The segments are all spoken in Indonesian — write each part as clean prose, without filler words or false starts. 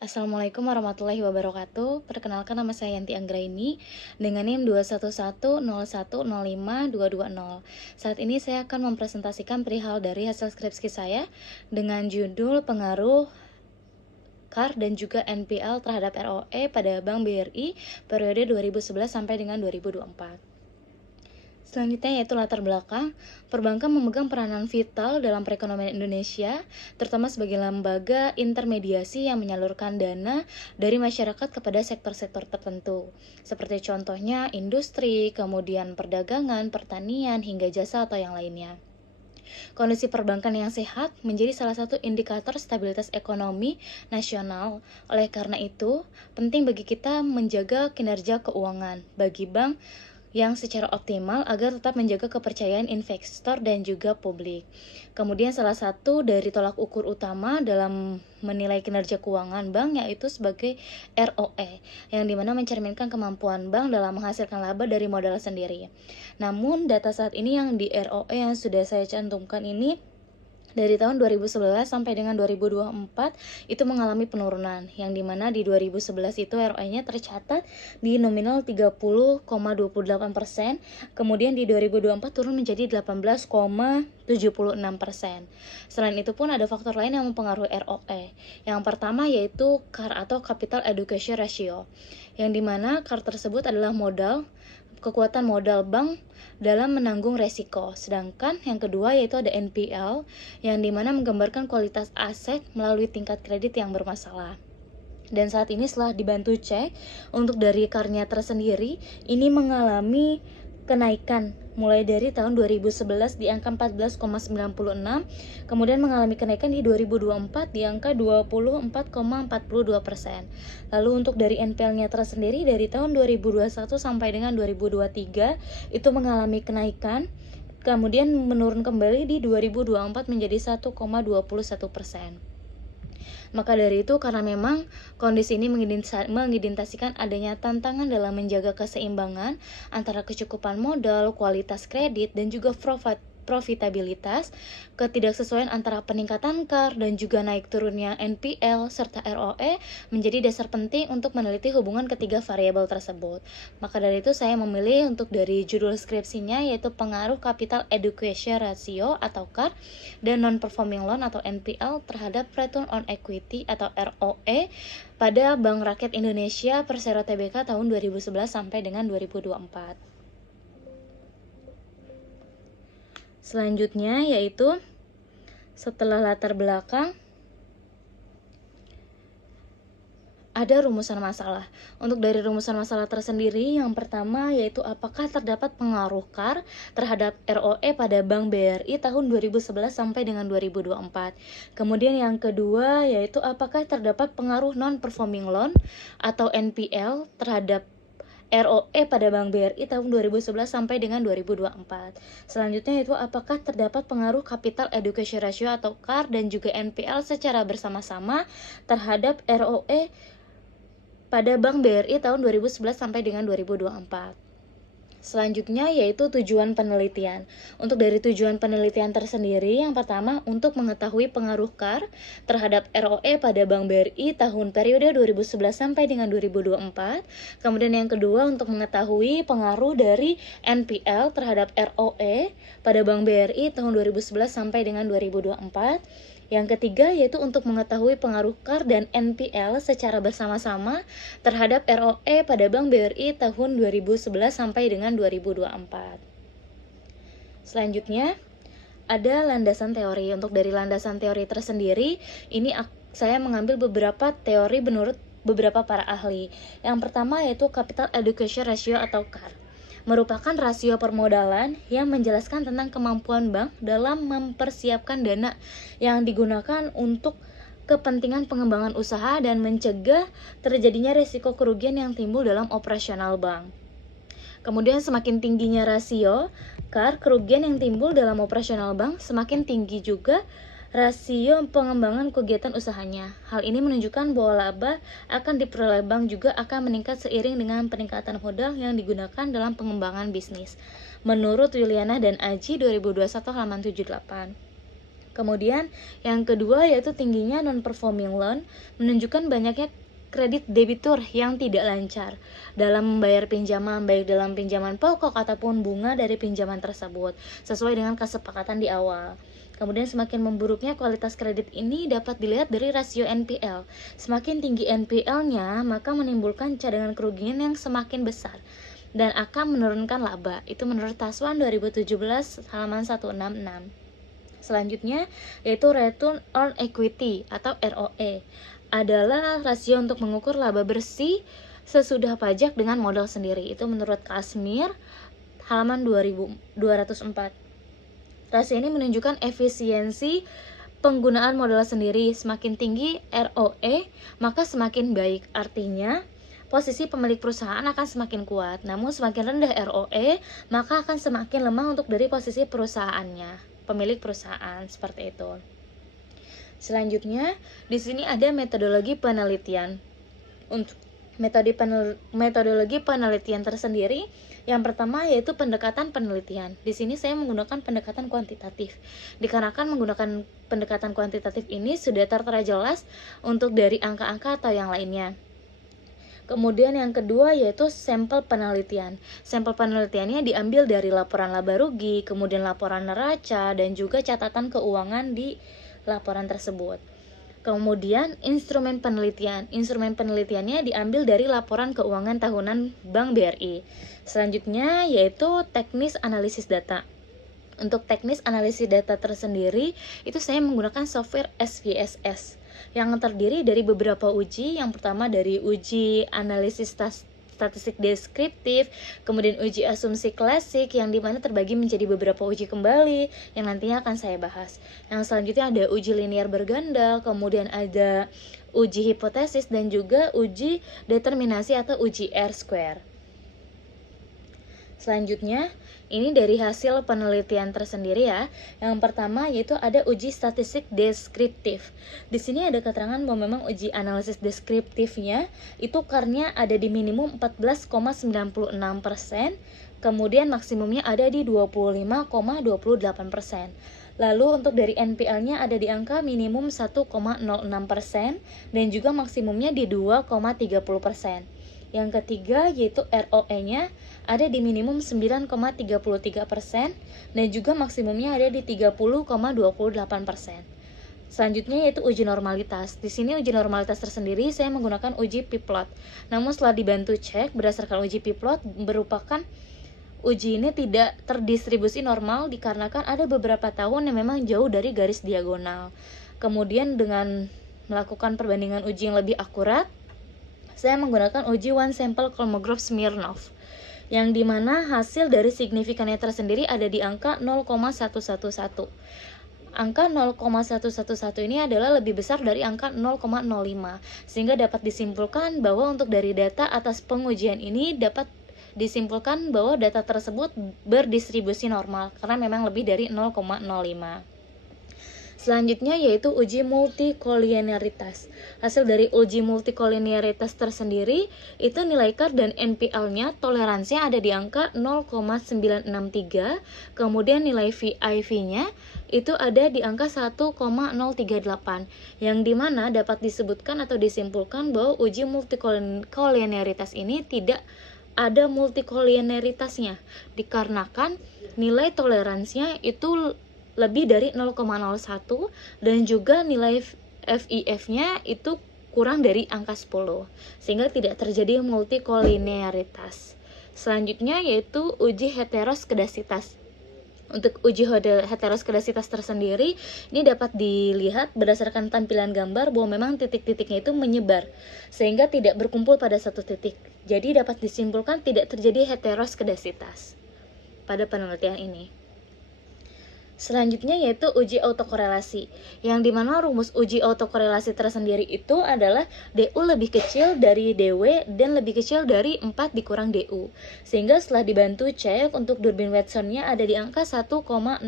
Assalamualaikum warahmatullahi wabarakatuh. Perkenalkan, nama saya Yanti Anggraini dengan NIM 21101052220. Saat ini saya akan mempresentasikan perihal dari hasil skripsi saya dengan judul pengaruh KAR dan juga NPL terhadap ROE pada Bank BRI periode 2011 sampai dengan 2024. Selanjutnya yaitu latar belakang. Perbankan memegang peranan vital dalam perekonomian Indonesia, terutama sebagai lembaga intermediasi yang menyalurkan dana dari masyarakat kepada sektor-sektor tertentu, seperti contohnya industri, kemudian perdagangan, pertanian, hingga jasa atau yang lainnya. Kondisi perbankan yang sehat menjadi salah satu indikator stabilitas ekonomi nasional. Oleh karena itu, penting bagi kita menjaga kinerja keuangan bagi bank yang secara optimal agar tetap menjaga kepercayaan investor dan juga publik. Kemudian salah satu dari tolak ukur utama dalam menilai kinerja keuangan bank yaitu sebagai ROE, yang dimana mencerminkan kemampuan bank dalam menghasilkan laba dari modal sendiri. Namun data saat ini yang di ROE yang sudah saya cantumkan ini dari tahun 2011 sampai dengan 2024 itu mengalami penurunan, yang dimana di 2011 itu ROE-nya tercatat di nominal 30,28%, kemudian di 2024 turun menjadi 18,76%. Selain itu pun ada faktor lain yang mempengaruhi ROE. Yang pertama yaitu CAR atau Capital Adequacy Ratio, yang dimana CAR tersebut adalah kekuatan modal bank dalam menanggung resiko. Sedangkan yang kedua yaitu ada NPL, yang dimana menggambarkan kualitas aset melalui tingkat kredit yang bermasalah. Dan saat ini setelah dibantu cek, untuk dari CAR-nya tersendiri, ini mengalami kenaikan mulai dari tahun 2011 di angka 14,96, kemudian mengalami kenaikan di 2024 di angka 24,42%. Lalu untuk dari NPL-nya tersendiri dari tahun 2021 sampai dengan 2023 itu mengalami kenaikan, kemudian menurun kembali di 2024 menjadi 1,21%. Maka dari itu, karena memang kondisi ini mengidentifikasikan adanya tantangan dalam menjaga keseimbangan antara kecukupan modal, kualitas kredit, dan juga profitabilitas, ketidaksesuaian antara peningkatan CAR dan juga naik turunnya NPL serta ROE menjadi dasar penting untuk meneliti hubungan ketiga variabel tersebut. Maka dari itu saya memilih untuk dari judul skripsinya yaitu pengaruh Capital Adequacy Ratio atau CAR dan Non-Performing Loan atau NPL terhadap Return on Equity atau ROE pada Bank Rakyat Indonesia Persero Tbk tahun 2011 sampai dengan 2024. Selanjutnya yaitu setelah latar belakang ada rumusan masalah. Untuk dari rumusan masalah tersendiri, yang pertama yaitu apakah terdapat pengaruh CAR terhadap ROE pada Bank BRI tahun 2011 sampai dengan 2024. Kemudian yang kedua yaitu apakah terdapat pengaruh non-performing loan atau NPL terhadap ROE pada Bank BRI tahun 2011 sampai dengan 2024. Selanjutnya itu apakah terdapat pengaruh Capital Adequacy Ratio atau CAR dan juga NPL secara bersama-sama terhadap ROE pada Bank BRI tahun 2011 sampai dengan 2024. Selanjutnya yaitu tujuan penelitian. Untuk dari tujuan penelitian tersendiri, yang pertama untuk mengetahui pengaruh CAR terhadap ROE pada Bank BRI tahun periode 2011 sampai dengan 2024. Kemudian yang kedua untuk mengetahui pengaruh dari NPL terhadap ROE pada Bank BRI tahun 2011 sampai dengan 2024. Yang ketiga yaitu untuk mengetahui pengaruh CAR dan NPL secara bersama-sama terhadap ROE pada Bank BRI tahun 2011 sampai dengan 2024. Selanjutnya ada landasan teori. Untuk dari landasan teori tersendiri, ini saya mengambil beberapa teori menurut beberapa para ahli. Yang pertama yaitu Capital Adequacy Ratio atau CAR, merupakan rasio permodalan yang menjelaskan tentang kemampuan bank dalam mempersiapkan dana yang digunakan untuk kepentingan pengembangan usaha dan mencegah terjadinya risiko kerugian yang timbul dalam operasional bank. Kemudian semakin tingginya rasio CAR, kerugian yang timbul dalam operasional bank semakin tinggi juga rasio pengembangan kegiatan usahanya. Hal ini menunjukkan bahwa laba akan diperoleh bank juga akan meningkat seiring dengan peningkatan modal yang digunakan dalam pengembangan bisnis. Menurut Yuliana dan Aji 2021 halaman 78. Kemudian yang kedua yaitu tingginya non-performing loan, menunjukkan banyaknya kredit debitur yang tidak lancar dalam membayar pinjaman, baik dalam pinjaman pokok ataupun bunga dari pinjaman tersebut, sesuai dengan kesepakatan di awal. Kemudian semakin memburuknya kualitas kredit ini dapat dilihat dari rasio NPL. Semakin tinggi NPL-nya, maka menimbulkan cadangan kerugian yang semakin besar dan akan menurunkan laba. Itu menurut Taswan 2017 halaman 166. Selanjutnya yaitu Return on Equity atau ROE, adalah rasio untuk mengukur laba bersih sesudah pajak dengan modal sendiri. Itu menurut Kasmir halaman 2204. Rasio ini menunjukkan efisiensi penggunaan modal sendiri. Semakin tinggi ROE, maka semakin baik. Artinya posisi pemilik perusahaan akan semakin kuat. Namun semakin rendah ROE, maka akan semakin lemah untuk dari posisi perusahaannya, pemilik perusahaan, seperti itu. Selanjutnya, di sini ada metodologi penelitian. Untuk metodologi penelitian tersendiri, yang pertama yaitu pendekatan penelitian. Di sini saya menggunakan pendekatan kuantitatif. Dikarenakan menggunakan pendekatan kuantitatif ini sudah tertera jelas untuk dari angka-angka atau yang lainnya. Kemudian yang kedua yaitu sampel penelitian. Sampel penelitiannya diambil dari laporan laba rugi, kemudian laporan neraca, dan juga catatan keuangan di laporan tersebut. Kemudian instrumen penelitian. Instrumen penelitiannya diambil dari laporan keuangan tahunan Bank BRI. Selanjutnya yaitu teknis analisis data. Untuk teknis analisis data tersendiri, itu saya menggunakan software SPSS yang terdiri dari beberapa uji. Yang pertama dari uji analisis statistik deskriptif, kemudian uji asumsi klasik yang dimana terbagi menjadi beberapa uji kembali yang nantinya akan saya bahas. Yang selanjutnya ada uji linear berganda, kemudian ada uji hipotesis, dan juga uji determinasi atau uji R-square. Selanjutnya, ini dari hasil penelitian tersendiri ya. Yang pertama yaitu ada uji statistik deskriptif. Di sini ada keterangan bahwa memang uji analisis deskriptifnya itu karnya ada di minimum 14,96%, kemudian maksimumnya ada di 25,28%. Lalu untuk dari NPL-nya ada di angka minimum 1,06% dan juga maksimumnya di 2,30%. Yang ketiga yaitu ROE-nya ada di minimum 9,33% dan juga maksimumnya ada di 30,28%. Selanjutnya yaitu uji normalitas. Di sini uji normalitas tersendiri saya menggunakan uji Piplot. Namun setelah dibantu cek berdasarkan uji Piplot, merupakan uji ini tidak terdistribusi normal dikarenakan ada beberapa tahun yang memang jauh dari garis diagonal. Kemudian dengan melakukan perbandingan uji yang lebih akurat, saya menggunakan uji one sample Kolmogorov Smirnov, yang dimana hasil dari signifikannya tersendiri ada di angka 0,111. Angka 0,111 ini adalah lebih besar dari angka 0,05, sehingga dapat disimpulkan bahwa untuk dari data atas pengujian ini dapat disimpulkan bahwa data tersebut berdistribusi normal karena memang lebih dari 0,05. Selanjutnya yaitu uji multikolinearitas. Hasil dari uji multikolinearitas tersendiri itu nilai CAR dan NPL-nya toleransinya ada di angka 0,963, kemudian nilai VIV-nya itu ada di angka 1,038, yang dimana dapat disebutkan atau disimpulkan bahwa uji multikolinearitas ini tidak ada multikolinearitasnya dikarenakan nilai toleransinya itu lebih dari 0,01 dan juga nilai FIF-nya itu kurang dari angka 10 sehingga tidak terjadi multikolinearitas. Selanjutnya yaitu uji heteroskedasitas. Untuk uji heteroskedasitas tersendiri ini dapat dilihat berdasarkan tampilan gambar bahwa memang titik-titiknya itu menyebar sehingga tidak berkumpul pada satu titik. Jadi dapat disimpulkan tidak terjadi heteroskedasitas pada penelitian ini. Selanjutnya yaitu uji autokorelasi, yang dimana rumus uji autokorelasi tersendiri itu adalah DU lebih kecil dari DW dan lebih kecil dari 4 dikurang DU. Sehingga setelah dibantu cek untuk Durbin Watson-nya ada di angka 1,049.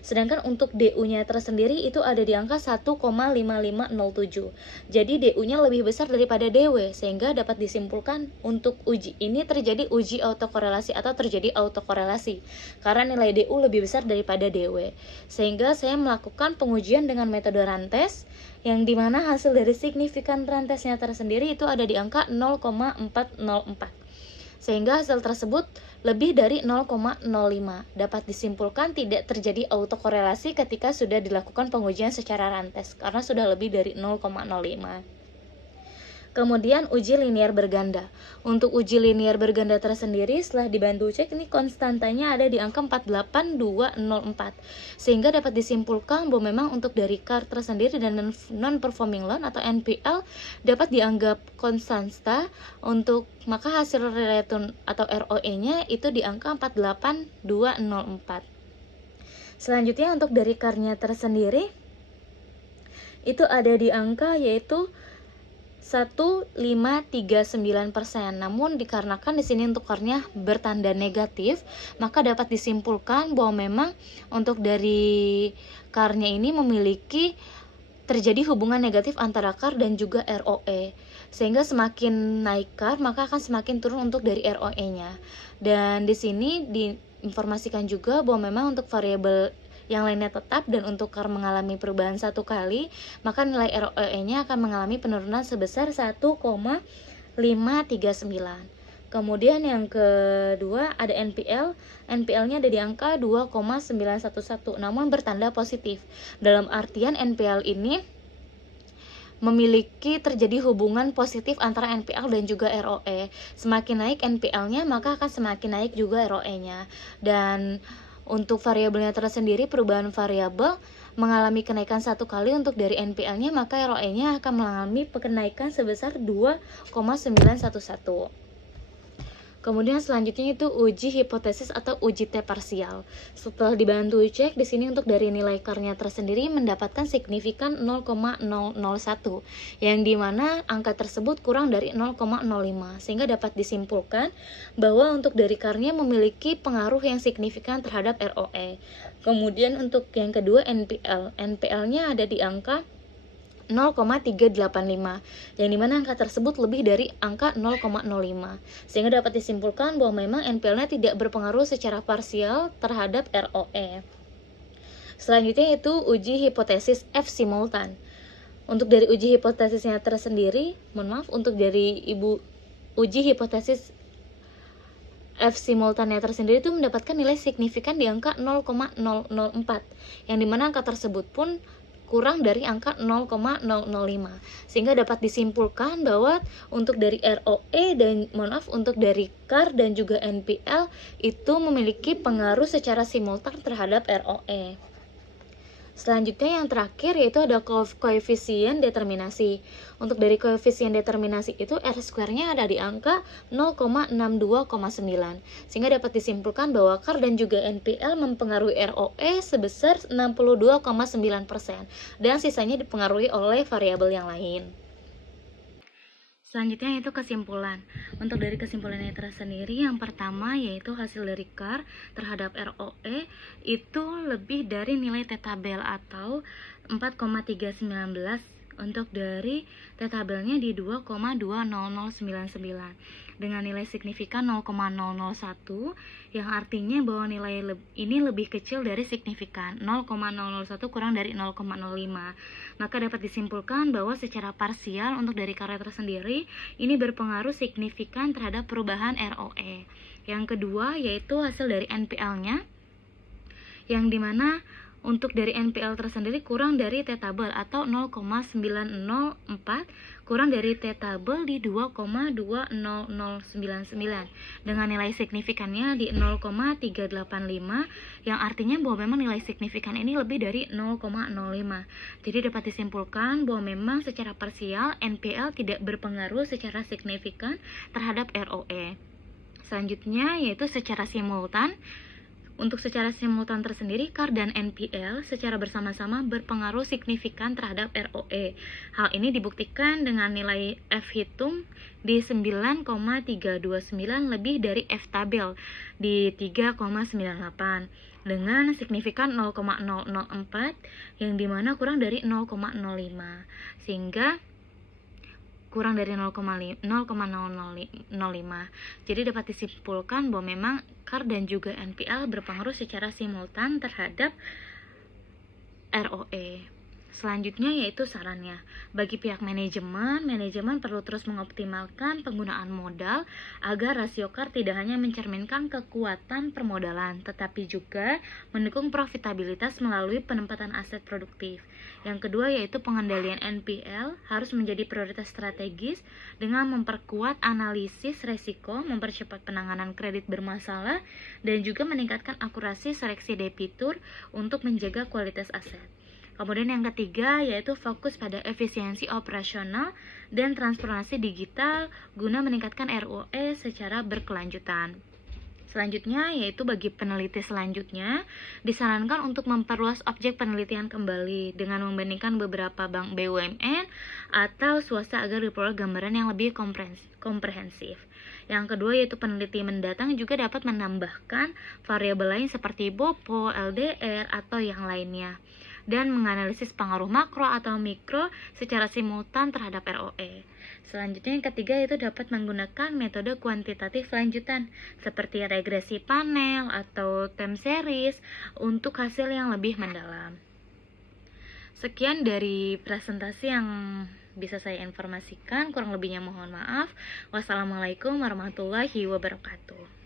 Sedangkan untuk DU-nya tersendiri itu ada di angka 1,5507. Jadi DU-nya lebih besar daripada DW, sehingga dapat disimpulkan untuk uji ini terjadi uji autokorelasi atau terjadi autokorelasi. Karena nilai DU lebih besar daripada daripada DW. Sehingga saya melakukan pengujian dengan metode rantes, yang dimana hasil dari signifikan rantesnya tersendiri itu ada di angka 0,404. Sehingga hasil tersebut lebih dari 0,05. Dapat disimpulkan tidak terjadi autokorelasi ketika sudah dilakukan pengujian secara rantes, karena sudah lebih dari 0,05. Kemudian uji linear berganda. Untuk uji linear berganda tersendiri setelah dibantu cek, ini konstantanya ada di angka 48204. Sehingga dapat disimpulkan bahwa memang untuk dari CAR tersendiri dan non-performing loan atau NPL dapat dianggap konstanta, untuk maka hasil return atau ROE-nya itu di angka 48204. Selanjutnya untuk dari CAR-nya tersendiri itu ada di angka yaitu 1,539%. Namun dikarenakan di sini untuk CAR-nya bertanda negatif, maka dapat disimpulkan bahwa memang untuk dari CAR-nya ini memiliki terjadi hubungan negatif antara CAR dan juga ROE. Sehingga semakin naik CAR, maka akan semakin turun untuk dari ROE-nya. Dan di sini diinformasikan juga bahwa memang untuk variabel yang lainnya tetap dan untuk CAR mengalami perubahan satu kali, maka nilai ROE-nya akan mengalami penurunan sebesar 1,539. Kemudian yang kedua ada NPL. NPL-nya ada di angka 2,911, namun bertanda positif. Dalam artian NPL ini memiliki terjadi hubungan positif antara NPL dan juga ROE. Semakin naik NPL-nya, maka akan semakin naik juga ROE-nya. Dan untuk variabelnya tersendiri, perubahan variabel mengalami kenaikan satu kali untuk dari NPL-nya, maka ROE-nya akan mengalami kenaikan sebesar 2,911. Kemudian selanjutnya itu uji hipotesis atau uji T parsial. Setelah dibantu cek, di sini untuk dari nilai CAR-nya tersendiri mendapatkan signifikan 0,001, yang dimana angka tersebut kurang dari 0,05, sehingga dapat disimpulkan bahwa untuk dari CAR-nya memiliki pengaruh yang signifikan terhadap ROE. Kemudian untuk yang kedua NPL. NPL-nya ada di angka 0,385, yang dimana angka tersebut lebih dari angka 0,05, sehingga dapat disimpulkan bahwa memang NPL-nya tidak berpengaruh secara parsial terhadap ROE. Selanjutnya itu uji hipotesis F simultan. Untuk dari uji hipotesisnya tersendiri, untuk dari uji hipotesis F simultannya tersendiri itu mendapatkan nilai signifikan di angka 0,004, yang dimana angka tersebut pun kurang dari angka 0,005, sehingga dapat disimpulkan bahwa untuk dari ROE dan untuk dari CAR dan juga NPL itu memiliki pengaruh secara simultan terhadap ROE. Selanjutnya yang terakhir yaitu ada koefisien determinasi. Untuk dari koefisien determinasi itu R-square-nya ada di angka 0,62,9, sehingga dapat disimpulkan bahwa CAR dan juga NPL mempengaruhi ROE sebesar 62,9%, dan sisanya dipengaruhi oleh variabel yang lain. Selanjutnya yaitu kesimpulan. Untuk dari kesimpulannya tersendiri, yang pertama yaitu hasil dari CAR terhadap ROE itu lebih dari nilai T-tabel atau 4,319. Untuk dari T-tabelnya di 2,20099 dengan nilai signifikan 0,001, yang artinya bahwa nilai ini lebih kecil dari signifikan 0,001 kurang dari 0,05. Maka dapat disimpulkan bahwa secara parsial untuk dari CAR tersendiri ini berpengaruh signifikan terhadap perubahan ROE. Yang kedua yaitu hasil dari NPL-nya, yang dimana untuk dari NPL tersendiri kurang dari T-tabel atau 0,904 kurang dari T-tabel di 2,20099 dengan nilai signifikannya di 0,385, yang artinya bahwa memang nilai signifikan ini lebih dari 0,05. Jadi dapat disimpulkan bahwa memang secara parsial NPL tidak berpengaruh secara signifikan terhadap ROE. Selanjutnya yaitu secara simultan. Untuk secara simultan tersendiri, CAR dan NPL secara bersama-sama berpengaruh signifikan terhadap ROE. Hal ini dibuktikan dengan nilai F hitung di 9,329 lebih dari F tabel di 3,98 dengan signifikan 0,004, yang dimana kurang dari 0,05, sehingga kurang dari 0,005. Jadi dapat disimpulkan bahwa memang CAR dan juga NPL berpengaruh secara simultan terhadap ROE. Selanjutnya yaitu sarannya. Bagi pihak manajemen perlu terus mengoptimalkan penggunaan modal agar rasio CAR tidak hanya mencerminkan kekuatan permodalan, tetapi juga mendukung profitabilitas melalui penempatan aset produktif. Yang kedua yaitu pengendalian NPL harus menjadi prioritas strategis dengan memperkuat analisis resiko, mempercepat penanganan kredit bermasalah, dan juga meningkatkan akurasi seleksi debitur untuk menjaga kualitas aset. Kemudian yang ketiga yaitu fokus pada efisiensi operasional dan transformasi digital guna meningkatkan ROE secara berkelanjutan. Selanjutnya yaitu bagi peneliti selanjutnya disarankan untuk memperluas objek penelitian kembali dengan membandingkan beberapa bank BUMN atau swasta agar diperoleh gambaran yang lebih komprehensif. Yang kedua yaitu peneliti mendatang juga dapat menambahkan variabel lain seperti BOPO, LDR, atau yang lainnya, dan menganalisis pengaruh makro atau mikro secara simultan terhadap ROE. Selanjutnya yang ketiga itu dapat menggunakan metode kuantitatif lanjutan seperti regresi panel atau time series untuk hasil yang lebih mendalam. Sekian dari presentasi yang bisa saya informasikan, kurang lebihnya mohon maaf. Wassalamualaikum warahmatullahi wabarakatuh.